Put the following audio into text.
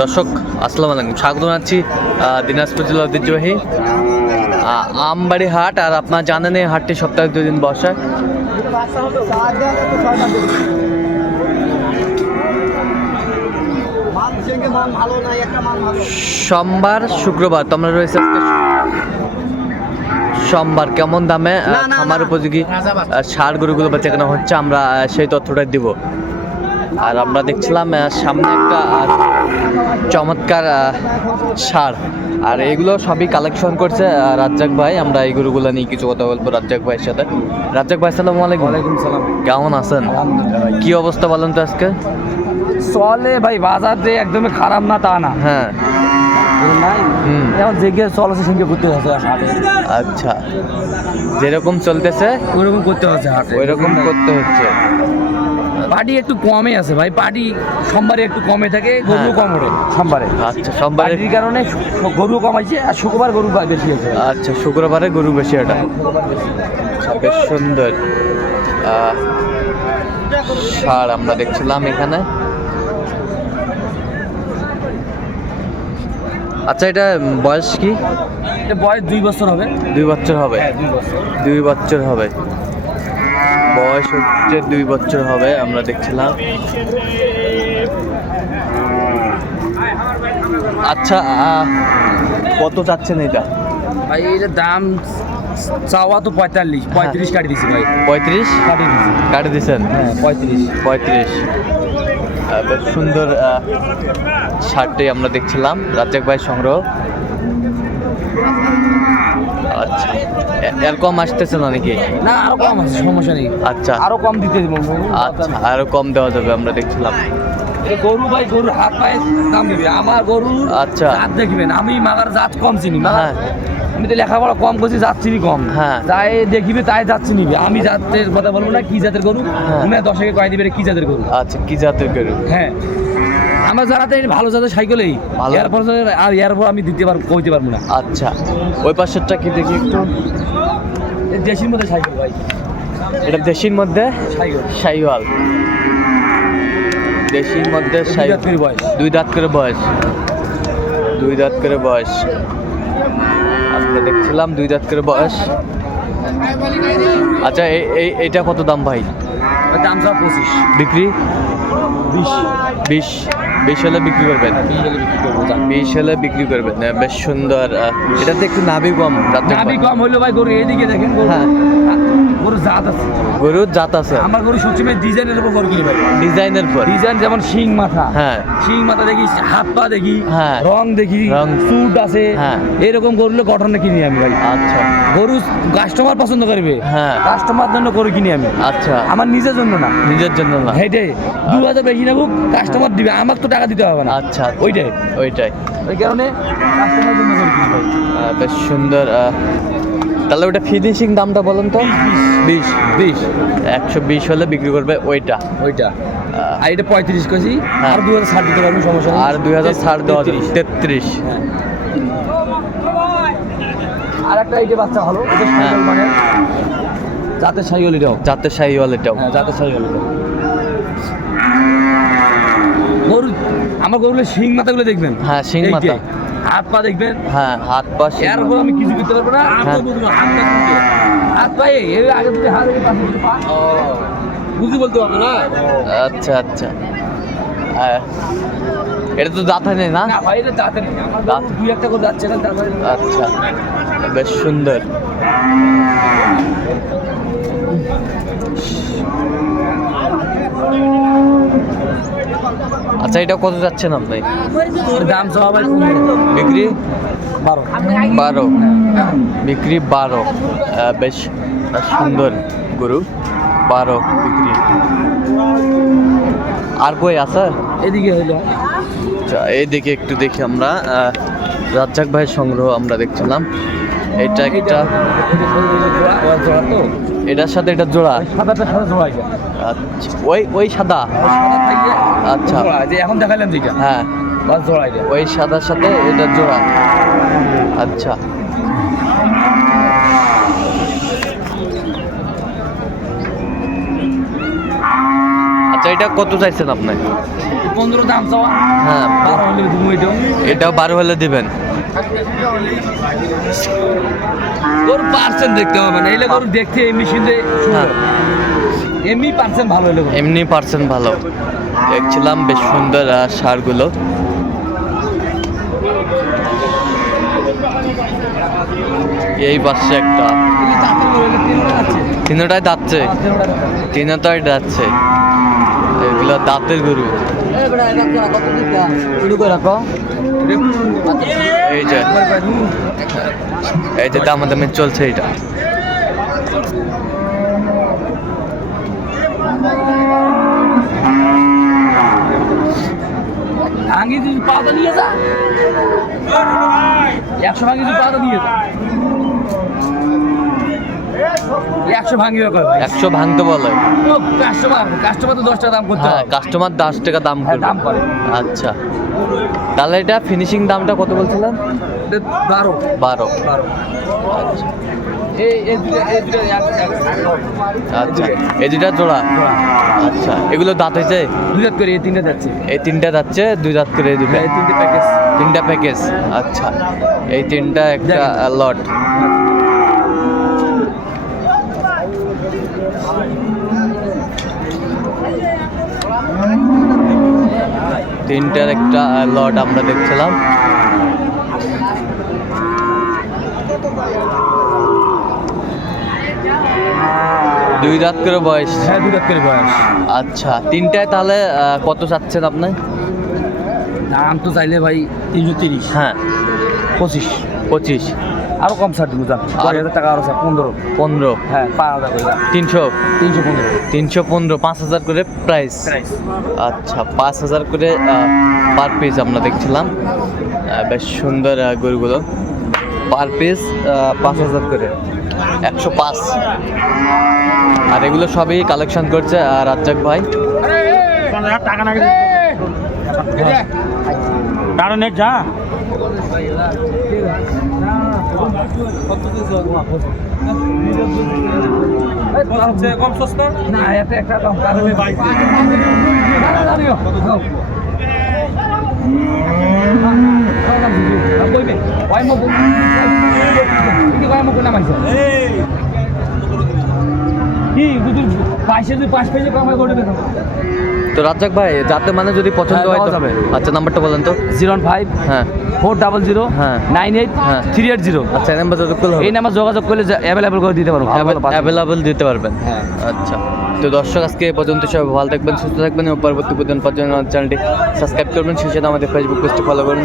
দর্শক আসসালামু আলাইকুম, স্বাগত জানাচ্ছি দিনাজপুর জেলার ঐতিহ্যবাহী আমবাড়ি হাট। আর আপনারা জানেন এই হাটটি সপ্তাহে 2 দিন বসে। সোমবার শুক্রবার তোমরা রয়েছে আজকে সোমবার। কেমন দামে আমার উপযোগী ষাঁড় গরুগুলো বেচা কেনা হচ্ছে আমরা সেই তথ্যটাই দিব। আর আমরা দেখছিলাম সামনে একটা চমৎকার ষাঁড়, আর এগুলো সবই কালেকশন করছে রাজ্জাক ভাই। আমরা এই গরুগুলো নিয়ে কিছু কথা বলবো রাজ্জাক ভাইয়ের সাথে। রাজ্জাক ভাই আসসালামু আলাইকুম। ওয়ালাইকুম সালাম। কেমন আছেন? আলহামদুলিল্লাহ। কি অবস্থা বলেন তো আজকে? চলে ভাই, বাজার যে একদমই খারাপ না তা না। হ্যাঁ নাই এখন যেগে চলছে সঙ্গে করতে হচ্ছে হাটে। আচ্ছা, যেরকম চলতেছে ওইরকম করতে হচ্ছে হাটে, ওইরকম করতে হচ্ছে। পাটি একটু কমে আছে ভাই, পাটি সোমবারে একটু কমে থাকে, গরু কম ওঠে সোমবারে। আচ্ছা, সোমবারের পাটির কারণে গরু কমাইছে, আর শুক্রবার গরু বেশি আছে। আচ্ছা, শুক্রবারে গরু বেশি। এটা বেশ সুন্দর ষাঁড় আমরা দেখছিলাম এখানে। আচ্ছা, এটা বয়স কি? এটা বয়স 2 বছর হবে। 2 বছর হবে। 2 বছর হবে, বয়স হচ্ছে 2 বছর হবে আমরা দেখছিলাম। আচ্ছা, কত চাচ্ছেন এটা ভাই? এটার দাম চাওয়া তো 35 কাটি দিছি ভাই। 35 কাটি দিছি, কাটে দিচ্ছেন? হ্যাঁ 35। বেশ সুন্দর শার্টটি আমরা দেখছিলাম রাজ্জাক ভাই সংগ্রহ। আচ্ছা, এর কম আসতেছে না নাকি? না আরো কম আছে, সমস্যা নেই। আচ্ছা, আরো কম দিতে দিব। আচ্ছা, আরো কম দেওয়া যাবে আমরা দেখছিলাম। গরু ভাই, গরুর হাত পায়ে দাম দিবে। আমার গরু আচ্ছা, জাত দেখবেন, আমি মাগার জাত কম চিনি। হ্যাঁ, আমি তো লেখাপড়া কম করছি, জাত চিনি কম। হ্যাঁ, তাই দেখিবে তাই জাত চিনিবে। আমি জাতের কথা বলবো না, কি জাতের গরু হ্যাঁ। উনি 10 কয় দিবে কি জাতের গরু। আচ্ছা, কি জাতের গরু? হ্যাঁ, আমার জানাতে ভালো জাতের সাইকেলেই ভালো। এরপর আর এরপর আমি কইতে পারবো না। আচ্ছা, ওই পাশেরটা কি দেখি একটু? দেশির মধ্যে সাইকেল ভাই, এটা দেশির মধ্যে সাইকেল শাহিওয়াল। দেশির মধ্যে 2 দাঁত করে বয়স। 2 দাঁত করে বয়স। 2 দাঁত করে বয়স আমরা দেখছিলাম, 2 দাঁত করে বয়স। আচ্ছা, এইটা কত দাম ভাই? ওর দাম সব 25। বিক্রি 20 20 হলে বিক্রি করবেন? 20 হলে বিক্রি করবো। 20 হলে বিক্রি করবেন। বেশ সুন্দর। এটাতে একটু নাভি কম। নাভি কম হইলো ভাই, গরু এইদিকে দেখেন, গরু হ্যাঁ, গরু জাত আছে। গরুর জাত আছে। আমার গরু সবসময় ডিজাইনের উপর গরু কিনি ভাই। ডিজাইনের পর ডিজাইন যেমন শিং মাথা, হ্যাঁ, শিং মাথা দেখি, হাত পা দেখি, হ্যাঁ, রং দেখি, রং। ফুট আছে, হ্যাঁ। এরকম গরুলে গঠনে কিনি আমি ভাই। আচ্ছা, গরু কাস্টমার পছন্দ করবে, হ্যাঁ, কাস্টমার জন্য গরু কিনি আমি। আচ্ছা, আমার নিজের জন্য না। নিজের জন্য না। সেইটাই 2000 বেশি নেবুক, কাস্টমার দিবে, আমাকে তো টাকা দিতে হবে না। আচ্ছা, ওইটাই ওইটাই। ওই কারণে কাস্টমার জন্য গরু কিনি ভাই। বেশ সুন্দর। তাহলে ওটা ফিনিশিং দামটা বলুন তো? 20 120 হলে বিক্রি করবে ওইটা। ওইটা আর এটা 35 কেজি, হ্যাঁ। আর 2000 ছাড় দিতে পারবেন, সমস্যা নেই। আর 2000 ছাড় দেওয়া যাবে। 33। হ্যাঁ। আর একটা এইটা বাচ্চা ভালো, এটা হ্যাঁ। সাইকেল মানে জাতের সাইকেল এটাও। জাতের শাহিওয়াল এটাও। হ্যাঁ, জাতের সাইকেল এটা। গরু, আমার গরুগুলো শিং মাথাগুলো দেখবেন। হ্যাঁ, শিং এই যে, মাথা। হাত পা দেখবেন। হ্যাঁ, হাত পা শিং এর মাথা। উপর আমি কিছু করতে পারবো না। হ্যাঁ। হাত পা এর আগে দুটো হাত, এর পাশে দুটো পা। বুঝি বলতে পারবো না। আচ্ছা, আচ্ছা। এটা তো দাঁত হয় না? না ভাই, এটা দাঁতে নেই। আমার দাঁত। গরু 2-1টা করে যাচ্ছে না, দাঁত হয় না। আচ্ছা, বেশ সুন্দর। আচ্ছা, এটা কত যাচ্ছেন আপনি? এর দাম সব ভাই বিক্রি 12। 12। বিক্রি 12। বেশ সুন্দর গরু। 12 বিক্রি। আর কই আছে? এদিকে হইলো। আচ্ছা, এইদিকে একটু দেখি আমরা। রাজ্জাক ভাইয়ের সংগ্রহ আমরা দেখছিলাম। এটা একটা, জোড়া তো এটার সাথে এটা জোড়া। সাদাটার সাথে জোড়া এটা। আচ্ছা, ওই সাদা। সাদা থাকলে আচ্ছা। জোড়া, যে এখন দেখাইলাম যেটা, হ্যাঁ, বাস জোড়া এটা। ওই সাদার সাথে এটা জোড়া। আচ্ছা, আচ্ছা, এটা কত চাইছেন আপনি? 15 দাম চাওয়া। হ্যাঁ 12 হলে দিব এটাও। এটাও 12 হলে দিবেন। গরু পার্সেন্ট দেখতে হবে না, এলে গরু দেখতে এমনি শুনতে হ্যাঁ এমনি পার্সেন্ট ভালো হলে গরু। এমনি পার্সেন্ট ভালো। দেখছিলাম বেশ সুন্দর ষাঁড়গুলো। এই পাশে একটা, তিনটাই দাঁতছে, তিনটাই দাঁতছে। এগুলো দাঁতের গরু। এই যে এই যে দামাদামি চলছে এটা। ভাঙি যদি পাতা নিয়ে যা, 100 ভাঙি যদি পাতা নিয়ে যা, 100 ভাঙি কয় ভাই? 100 ভাঙতে বলে। কাস্টমার তো 10 টাকা দাম করতে হ্যাঁ হয়। কাস্টমার 10 টাকা দাম হ্যাঁ, করবে। দাম করে। আচ্ছা তাহলে এটা ফিনিশিং দামটা কত বলছিলেন? 12। 12। আচ্ছা আচ্ছা এই দুটা জোড়া। আচ্ছা এগুলো দাঁত হয়েছে? 2 দাঁত করে, এই 3টা যাচ্ছে। এই 3টা যাচ্ছে, 2 দাঁত করে দুটো। এই 3টে প্যাকেজ। 3টা প্যাকেজ। আচ্ছা এই 3টা একটা লট। তিনটার একটা লট আমরা দেখছিলাম। দুই দাঁত করে বয়স। হ্যাঁ 2 দাঁত করে বয়স। আচ্ছা তিনটায় তাহলে কত চাচ্ছেন আপনি? দাম তো চাইলে ভাই 330। হ্যাঁ 25। আরো কম ছাড় দিব, দাম 10,000 টাকা আরো ছাড়, 15। 15। হ্যাঁ 5,000 করে দাম। 315। 315। 5,000 করে প্রাইস। আচ্ছা 5,000 করে পার পিস আমরা দেখছিলাম। বেশ সুন্দর গরুগুলো। পার পিস 5,000 করে, 105। আর এগুলো সবই কালেকশন করছে রাজ্জাক ভাই। টাকা না কারণ যা কম সস্তা না এত একটা দাম কারণে ভাই তো রাজ্জাক ভাই যাতে মানে যদি পছন্দ হ্যাঁ, হয় তো পাওয়া যাবে। আচ্ছা নাম্বারটা বলেন তো। 05 হ্যাঁ 400 হ্যাঁ। 98 হ্যাঁ। 380। আচ্ছা এই নাম্বার তো করলে এই নাম্বার যোগাযোগ করলে অ্যাভেলেবল করে দিতে পারবো। অ্যাভেলেবল দিতে পারবেন। হ্যাঁ। আচ্ছা তো দর্শক আজকে এ পর্যন্ত সবাই ভালো থাকবেন, সুস্থ থাকবেন এবং পরবর্তী পর্যন্ত চ্যানেলটি সাবস্ক্রাইব করবেন। সেই সাথে আমাদের ফেসবুক পেজটি ফলো করুন।